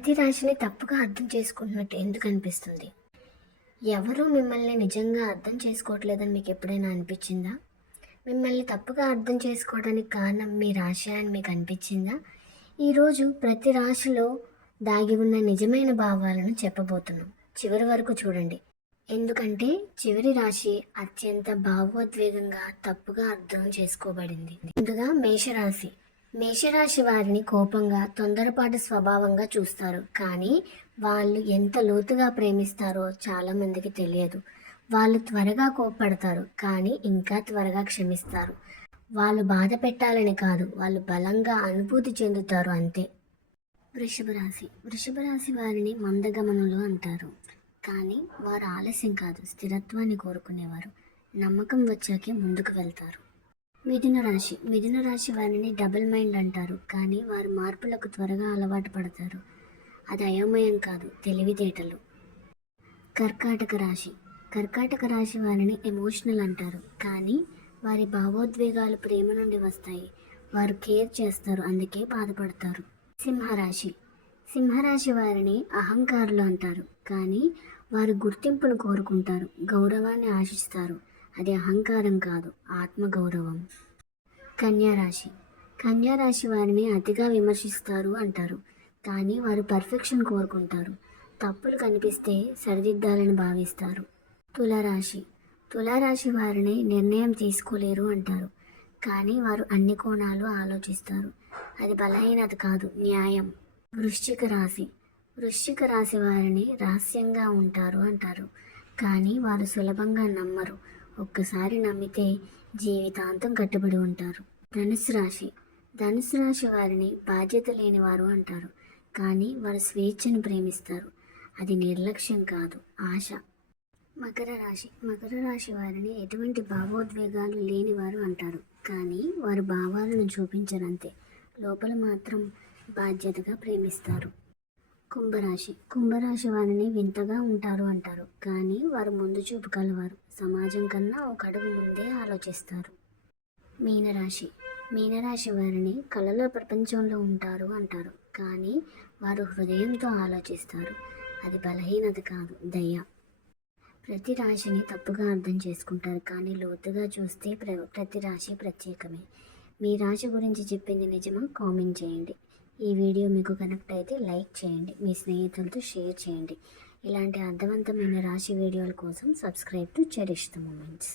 ప్రతి రాశిని తప్పుగా అర్థం చేసుకుంటున్నట్టు ఎందుకు అనిపిస్తుంది? ఎవరు మిమ్మల్ని నిజంగా అర్థం చేసుకోవట్లేదని మీకు ఎప్పుడైనా అనిపించిందా? మిమ్మల్ని తప్పుగా అర్థం చేసుకోవడానికి కారణం మీ రాశి అని మీకు అనిపించిందా? ఈరోజు ప్రతి రాశిలో దాగి ఉన్న నిజమైన భావాలను చెప్పబోతున్నాం. చివరి వరకు చూడండి. ఎందుకంటే చివరి రాశి అత్యంత భావోద్వేగంగా తప్పుగా అర్థం చేసుకోబడింది. ముందుగా మేషరాశి. మేషరాశి వారిని కోపంగా తొందరపాటు స్వభావంగా చూస్తారు. కానీ వాళ్ళు ఎంత లోతుగా ప్రేమిస్తారో చాలా మందికి తెలియదు. వాళ్ళు త్వరగా కోప్పడతారు కానీ ఇంకా త్వరగా క్షమిస్తారు. వాళ్ళు బాధ పెట్టాలని కాదు వాళ్ళు బలంగా అనుభూతి చెందుతారు అంతే. వృషభ రాశి వృషభ రాశి వారిని మందగమనులు అంటారు. కానీ వారు ఆలస్యం కాదు స్థిరత్వాన్ని కోరుకునేవారు. నమ్మకం వచ్చాకే ముందుకు వెళ్తారు. మిథున రాశి. మిథున రాశి వారిని డబుల్ మైండ్ అంటారు. కానీ వారు మార్పులకు త్వరగా అలవాటు పడతారు. అది అయోమయం కాదు తెలివితేటలు. కర్కాటక రాశి. కర్కాటక రాశి వారిని ఎమోషనల్ అంటారు. కానీ వారి భావోద్వేగాలు ప్రేమ నుండి వస్తాయి. వారు కేర్ చేస్తారు అందుకే బాధపడతారు. సింహరాశి. సింహరాశి వారిని అహంకారులు అంటారు. కానీ వారు గుర్తింపును కోరుకుంటారు గౌరవాన్ని ఆశిస్తారు. అది అహంకారం కాదు ఆత్మగౌరవం. కన్యారాశి. కన్యారాశి వారిని అతిగా విమర్శిస్తారు అంటారు కానీ వారు పర్ఫెక్షన్ కోరుకుంటారు. తప్పులు కనిపిస్తే సరిదిద్దాలని భావిస్తారు. తులారాశి. తులారాశి వారిని నిర్ణయం తీసుకోలేరు అంటారు కానీ వారు అన్ని కోణాలు ఆలోచిస్తారు. అది బలహీనత కాదు న్యాయం. వృశ్చిక రాశి. వృశ్చిక రాశి వారిని రహస్యంగా ఉంటారు అంటారు కానీ వారు సులభంగా నమ్మరు. ఒక్కసారి నమ్మితే జీవితాంతం కట్టుబడి ఉంటారు. ధనుసు రాశి. ధనుసు రాశి వారిని బాధ్యత లేని వారు అంటారు. కానీ వారు స్వేచ్ఛను ప్రేమిస్తారు. అది నిర్లక్ష్యం కాదు ఆశ. మకర రాశి. మకర రాశి వారిని ఎటువంటి భావోద్వేగాలు లేనివారు అంటారు. కానీ వారు భావాలను చూపించరంతే. లోపల మాత్రం బాధ్యతగా ప్రేమిస్తారు. కుంభరాశి. కుంభరాశి వారిని వింతగా ఉంటారు అంటారు. కానీ వారు ముందు చూపు కలవారు. సమాజం కన్నా ఒక అడుగు ముందే ఆలోచిస్తారు. మీనరాశి. మీనరాశి వారిని కళల ప్రపంచంలో ఉంటారు అంటారు. కానీ వారు హృదయంతో ఆలోచిస్తారు. అది బలహీనత కాదు దయ. ప్రతి రాశిని తప్పుగా అర్థం చేసుకుంటారు. కానీ లోతుగా చూస్తే ప్ర ప్రతి రాశి ప్రత్యేకమే. మీ రాశి గురించి చెప్పింది నిజమా? కామెంట్ చేయండి. ఈ వీడియో మీకు కనెక్ట్ అయితే లైక్ చేయండి మీ స్నేహితులతో షేర్ చేయండి. ఇలాంటి అర్థవంతమైన రాశి వీడియోల కోసం subscribe to cherish the moments.